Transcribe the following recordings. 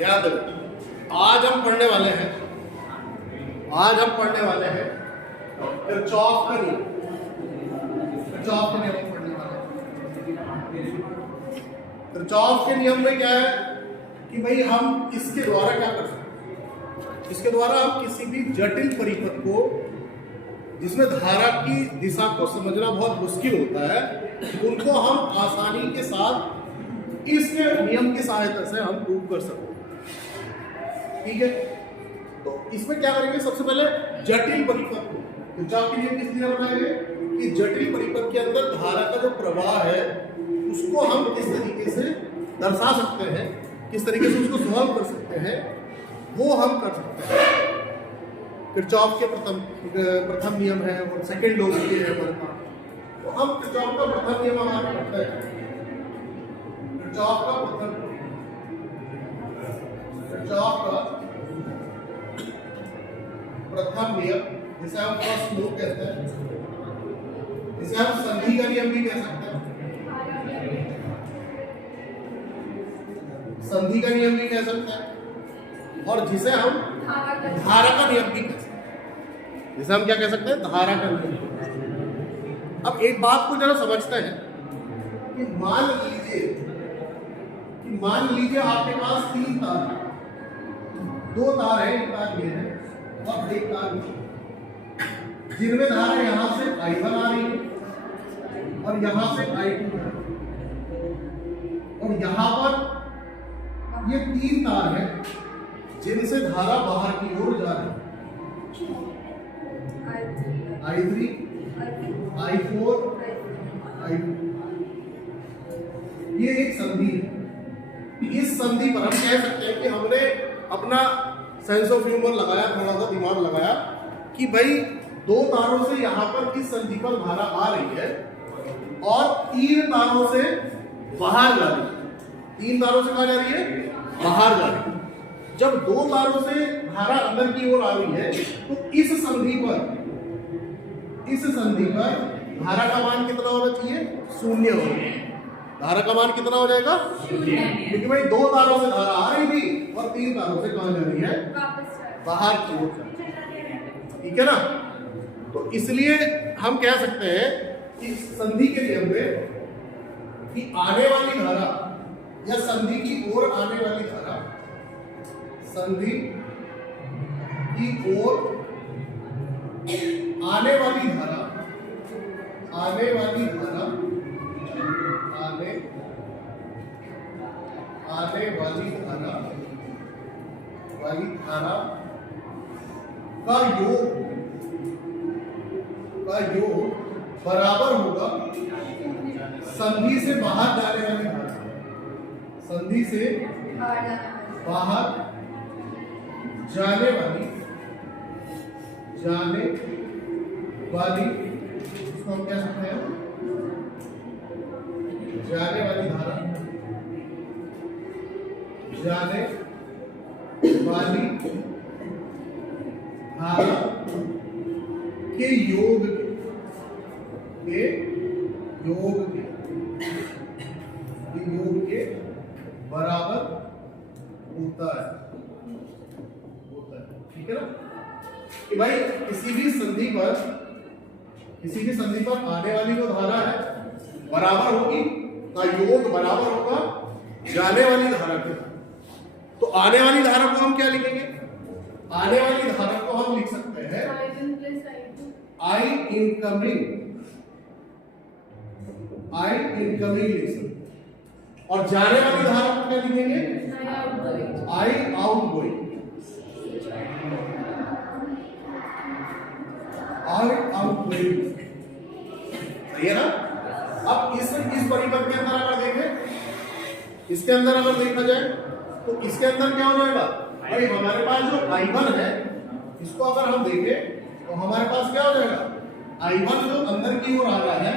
याद रखो, आज हम पढ़ने वाले हैं किरचॉफ का नियम। किरचॉफ के नियम पढ़ने वाले हैं। किरचॉफ के नियम में क्या है कि भाई हम इसके द्वारा क्या कर सकते हैं, इसके द्वारा हम किसी भी जटिल परिपथ को जिसमें धारा की दिशा को समझना बहुत मुश्किल होता है, उनको हम आसानी के साथ इस नियम की सहायता से हम प्रूव कर सकते हैं। ठीक है, तो इसमें क्या करेंगे, सबसे पहले जटिल परिपथ को किरचॉफ के नियम किस लिए बनाएंगे कि जटिल परिपथ के अंदर धारा का जो प्रवाह है उसको हम किस तरीके से दर्शा सकते हैं, किस तरीके से उसको सॉल्व कर सकते हैं, वो हम कर सकते हैं। किरचॉफ के प्रथम नियम है और सेकंड लॉ भी है हमारे पास, तो हम किरचॉफ का प्रथम नियम हमारा पढ़ते हैं। किरचॉफ का प्रथम नियम, जिसे हम फर्स्ट लॉ कहते हैं, जिसे हम संधि का नियम भी कह सकते हैं, संधि का नियम भी कह सकते हैं, और जिसे हम धारा का नियम भी कह सकते हैं। जिसे हम क्या कह सकते हैं, धारा का नियम। अब एक बात को जरा समझते हैं कि मान लीजिए आपके पास 3 तार हैं, 2 तार है, एक तार ये है और एक तार ये, जिनमें धारा यहां से I1 आ रही है और यहां से I2 है, और यहां पर ये 3 तार है जिनसे धारा बाहर की ओर जा रही है, I3, I4, I2। ये एक संधि है। इस संधि पर हम कह सकते हैं कि हमने अपना सेंस ऑफ ह्यूमर लगाया, थोड़ा सा दिमाग लगाया कि भाई 2 तारों से यहाँ पर इस संधि पर धारा आ रही है और 3 तारों से बाहर जा रही है। 3 तारों से कहाँ जा रही है, बाहर जा रही है। जब 2 तारों से धारा अंदर की ओर आ रही है तो इस संधि पर धारा का मान कितना होना चाहिए, 0 होना चाहिए। धारा का मान कितना हो जाएगा, 0, क्योंकि भाई 2 तारों से धारा आ रही थी और 3 तारों से कहां जा रही है, बाहर की ओर। ठीक है ना, तो इसलिए हम कह सकते हैं कि संधि के नियम में कि आने वाली धारा या संधि की ओर आने वाली धारा, संधि की ओर आने वाली धारा का योग बराबर होगा संधि से बाहर जाने वाली धारा, संधि से बाहर जाने वाली उसको हम कह सकते हैं जाने वाली धारा के योग के बराबर होता है। ठीक है ना, कि भाई किसी भी संधि पर आने वाली जो धारा है बराबर होगी, का योग बराबर होगा जाने वाली धारा के। तो आने वाली धारा को हम क्या लिखेंगे, आने वाली धारा को हम लिख सकते हैं I इनकमिंग लिख सकते हैं, और जाने वाली धारा को क्या लिखेंगे, I आउटगोइंग। सही है ना। अब इस परिपथ के अंदर अगर देखें, इसके अंदर अगर देखा जाए तो इसके अंदर क्या हो जाएगा, भाई हमारे पास जो I1 है इसको अगर हम देखें तो हमारे पास क्या हो जाएगा, I1 जो अंदर की ओर आ रहा है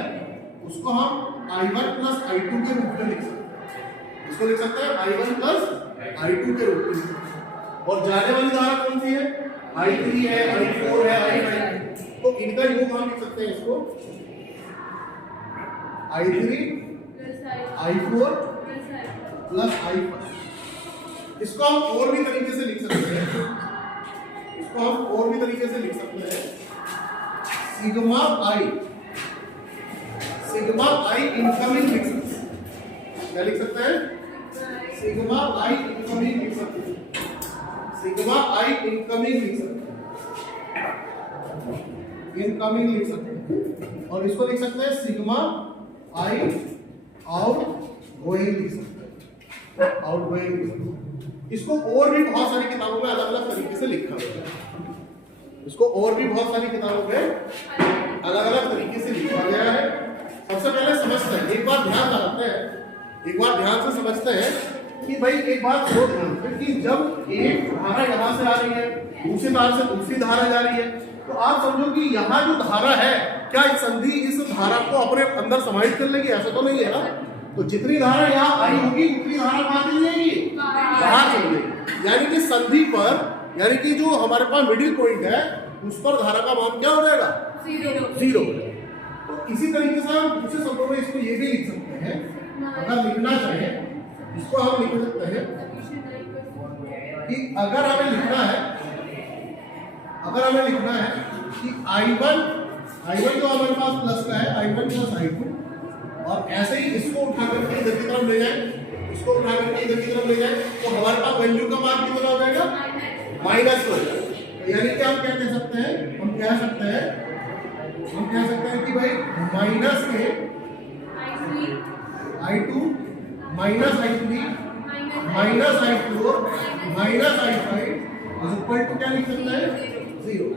उसको हम I1 प्लस I2 के रूप में लिख सकते हैं। इसको लिख सकते हैं I1 प्लस I2 के रूप में। और जाने वाली धारा कौन सी है, I3 है, I4 है, I5 है, तो इनका योग हम लिख सकते हैं इसको I3 I4 प्लस I5। इसको हम और भी तरीके से लिख सकते हैं, सिग्मा आई इनकमिंग लिख सकते हैं। क्या लिख सकते हैं? सिग्मा आई इनकमिंग लिख सकते हैं, इनकमिंग लिख सकते हैं। और इसको लिख सकते हैं सिग्मा आई आउट गोइंग लिख सकते हैं, इसको और भी बहुत सारी किताबों में अलग अलग तरीके से लिखा गया है, सबसे पहले समझते हैं, एक बार ध्यान से समझते हैं कि भाई एक बात को ध्यान रखें कि जब एक धारा यहां से आ रही है, दूसरी धारा से दूसरी धारा जा रही है, तो आप समझो कि यहाँ जो धारा है, क्या इस संधि इस धारा को अपने अंदर समाहित कर लेगी? ऐसा तो नहीं है ना। तो जितनी धारा यहाँ आई होगी उतनी धारा कहाँ चली जाएगी? बाहर चली जाएगी। यानी कि संधि पर, यानी कि जो हमारे पास मिडिल पॉइंट है उस पर धारा का मान क्या हो जाएगा? 0 हो जाएगा। तो इसी तरीके से हम दूसरे शब्दों में इसको ये भी लिख सकते हैं, अगर लिखना चाहे इसको हम लिख सकते हैं कि अगर हमें लिखना है कि I1 जो हमारे पास प्लस का है, I1 प्लस I2, और ऐसे ही इसको उठा करके इधर की तरफ ले जाए, तो हमारे पास वैल्यू का मान कितना हो जाएगा? माइनस हो जाएगा। यानी कि हम क्या कह सकते हैं? हम कह सकते हैं कि भाई माइनस के I2 minus I3 minus I4 minus I5 equal to क्या लिख सकते हैं? 0।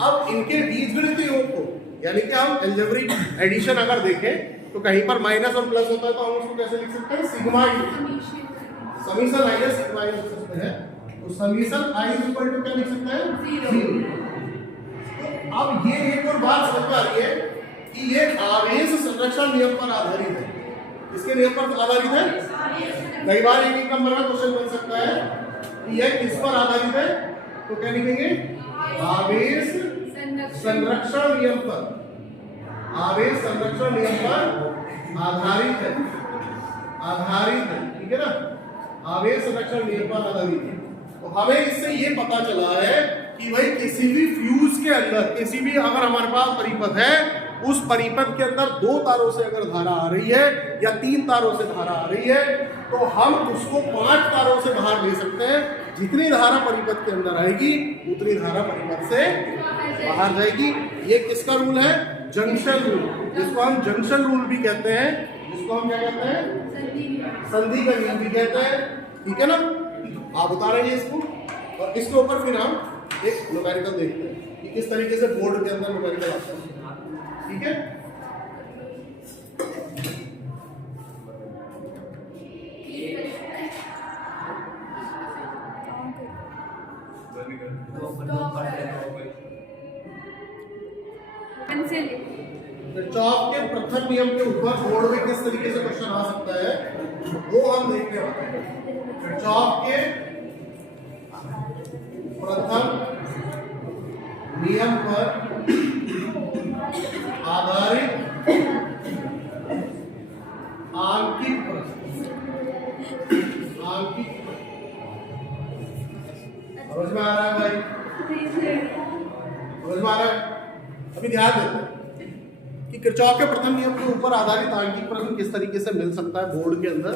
अब इनके बीजगणितीय योग को, यानी कि हम अलजेब्रिक एडिशन अगर देखें तो कहीं पर माइनस और प्लस होता है, तो हम उसको कैसे लिख सकते हैं? सिग्मा आई, समीशन आई है, सिग्मा आई लिख सकते हैं। तो समीशन आई इक्वल टू क्या लिख सकते हैं? 0। अब ये एक और बात समझ में आ रही है कि ये आवेश संरक्षण नियम पर आधारित है। इसके नियम पर आधारित है। कई बार एक नंबर का क्वेश्चन बन सकता है कि यह किस पर आधारित है? तो क्या लिखेंगे? आवेश संरक्षण नियम पर, आधारित है, ठीक है ना? आवेश संरक्षण नियम पर आधारित है। तो हमें इससे ये पता चला है कि भाई किसी भी फ्यूज के अंदर, किसी भी अगर हमारे पास परिपथ है, उस परिपथ के अंदर 2 तारों से अगर धारा आ रही है या 3 तारों से धारा आ रही है, तो हम उसको 5 तारों से बाहर ले सकते हैं। जितनी धारा परिपथ के अंदर आएगी उतनी धारा परिपथ से बाहर जाएगी। ये किसका रूल है? जंक्शन रूल, जिसको हम जंक्शन रूल भी कहते हैं, जिसको हम क्या कहते हैं? संधि का नियम भी कहते हैं, ठीक है ना? आप बता रहे हैं इसको, और इसके ऊपर फिर हम एक न्यूमेरिकल देखते हैं कि किस तरीके से बोर्ड के अंदर न्यूमेरिकल आता है, ठीक है? किरचॉफ के प्रथम नियम के ऊपर बोर्ड में किस तरीके से क्वेश्चन आ सकता है वो हम देखने वाले हैं। किरचॉफ के प्रथम नियम पर आधारित आंकिक प्रश्न, समझ में आ रहा है भाई? समझ में आ रहा है? अभी ध्यान देते हैं कि किरचॉफ के प्रथम नियम के ऊपर आधारित आंकिक प्रश्न किस तरीके से मिल सकता है बोर्ड के अंदर।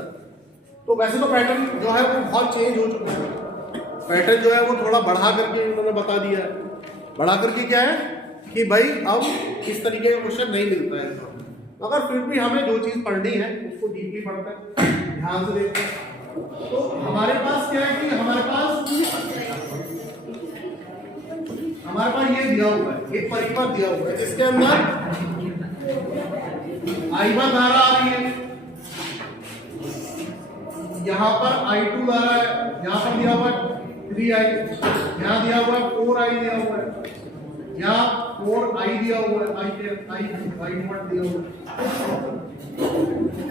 तो वैसे तो पैटर्न जो है वो बहुत चेंज हो चुका है, पैटर्न जो है वो थोड़ा बढ़ा करके उन्होंने बता दिया है। बढ़ा करके क्या है कि भाई अब इस तरीके का क्वेश्चन नहीं मिलता है, मगर फिर भी हमें जो चीज़ पढ़नी है उसको डीपली पढ़ते हैं, ध्यान से देखते हैं। तो हमारे पास क्या है कि हमारे पास ये दिया हुआ है, एक परिपथ दिया हुआ है जिसके अंदर I1 धारा आ रही है, यहाँ पर I2 धारा है, यहाँ पर दिया हुआ है 3I, यहाँ दिया हुआ है 4I दिया हुआ है, यहाँ 4I दिया हुआ है, I दिया हुआ है,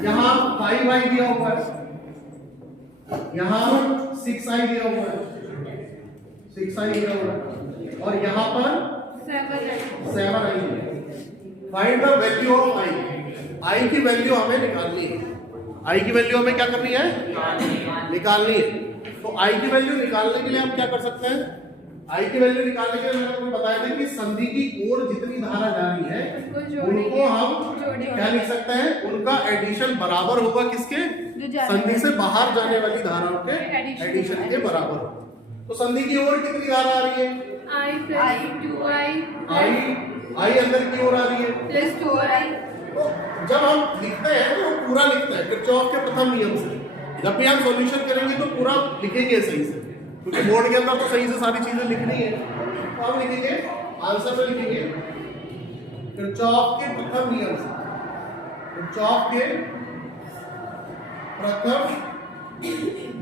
यहाँ 5I दिया हुआ है, यहाँ 6I दिया हुआ है, 6I दिया हुआ है, और यहाँ पर 7I। Find the value of I की वैल्यू हमें निकालनी है। I की वैल्यू हमें क्या करनी है? निकालनी है। तो आई की वैल्यू निकालने के लिए हम क्या कर सकते हैं? आई की वैल्यू निकालने के लिए मैंने आपको बताया था कि संधि की ओर जितनी धारा जा रही है उनको हम क्या लिख सकते हैं? उनका एडिशन बराबर होगा किसके? संधि से बाहर जाने वाली धाराओं के एडिशन के बराबर होगा। तो संधि की ओर कितनी धारा आ रही है? आई अंदर की ओर आ रही है +2i। तो जब हम लिखते हैं तो पूरा लिखते हैं किरचॉफ के प्रथम नियम से। जब भी हम सॉल्यूशन करेंगे तो पूरा लिखेंगे सही से, क्योंकि बोर्ड के अंदर तो सही से सारी चीजें लिखनी है। तो हम लिखेंगे, आंसर में लिखेंगे किरचॉफ के प्रथम नियम से। किरचॉफ के प्रथम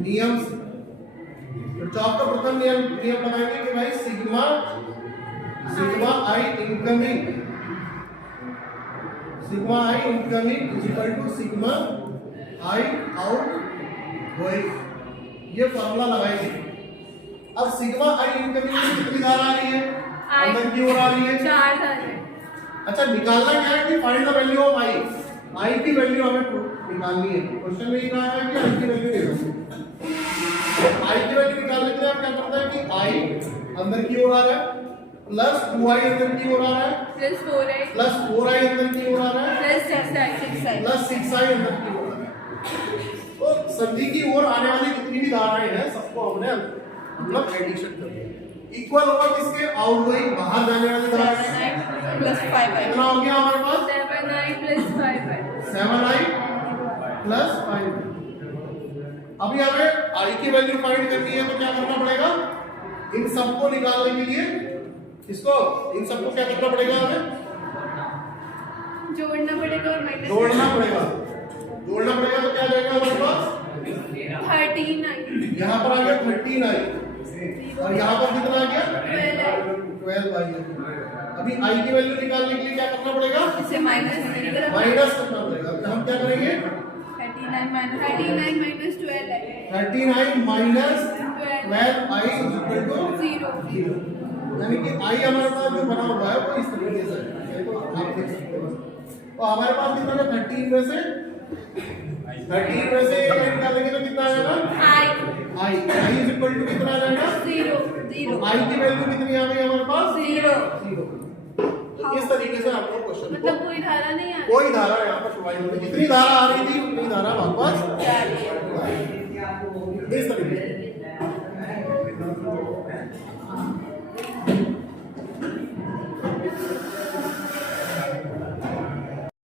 नियम से, किरचॉफ का प्रथम नियम लगाएंगे कि भाई sigma I incoming is equal to sigma I outgoing. ये फॉर्मूला लगाएंगे। अब सिग्मा आई इनकमिंग में कितनी धारा आ रही है? अंदर की ओर आ रही है 4 धारा। अच्छा, निकालना क्या है कि फाइंड द वैल्यू ऑफ आई। आई की वैल्यू हमें निकालनी है। क्वेश्चन में ये कहा है कि आई की वैल्यू निकालनी है। आई की वैल्यू निकालने के लिए आप क्या करते हैं कि आई अंदर की ओर आ रहा है प्लस 2i अंदर की ओर आ रहा है प्लस 4i अंदर की ओर आ रहा है प्लस 6i अंदर की ओर आ रहा है। तो संधि की ओर आने वाली जितनी भी धाराएं हैं सबको हमने मतलब एडिशन कर दिया। इक्वल होगा किसके? आउटगोइंग बाहर जाने वाली धाराएं +5i। कितना हो गया हमारे पास? 7i + 5i। अभी हमें i की वैल्यू फाइंड करनी है तो क्या करना पड़ेगा? इन सबको निकालने के लिए इसको इन सबको क्या करना पड़ेगा? हमें जोड़ना पड़ेगा और माइनस जोड़ना पड़ेगा तो क्या जाएगा हमारे पास? 13i। यहाँ पर आ गया 13i और यहाँ पर कितना आ गया? 12i। अभी i की वैल्यू निकालने के लिए क्या करना पड़ेगा? इसे माइनस करना पड़ेगा। तो हम क्या करेंगे? 39 minus 12i। 39 minus 12i equal to 0। यानी कि i हमारे पास जो बना हुआ है वो इस तरीके से है। तो आप देख सकते हो। तो हमारे पास कितना है? 13 में से निकालेंगे तो कितना आएगा? i इज इक्वल टू कितना आ जाएगा? 0। तो i की वैल्यू कितनी आ गई हमारे पास? 0। इस तरीके से आपको क्वेश्चन मतलब कोई धारा नहीं आ रही। कोई धारा यहाँ पर प्रोवाइड नहीं, जितनी धारा आ रही थी उतनी धारा वापस इस तरीके से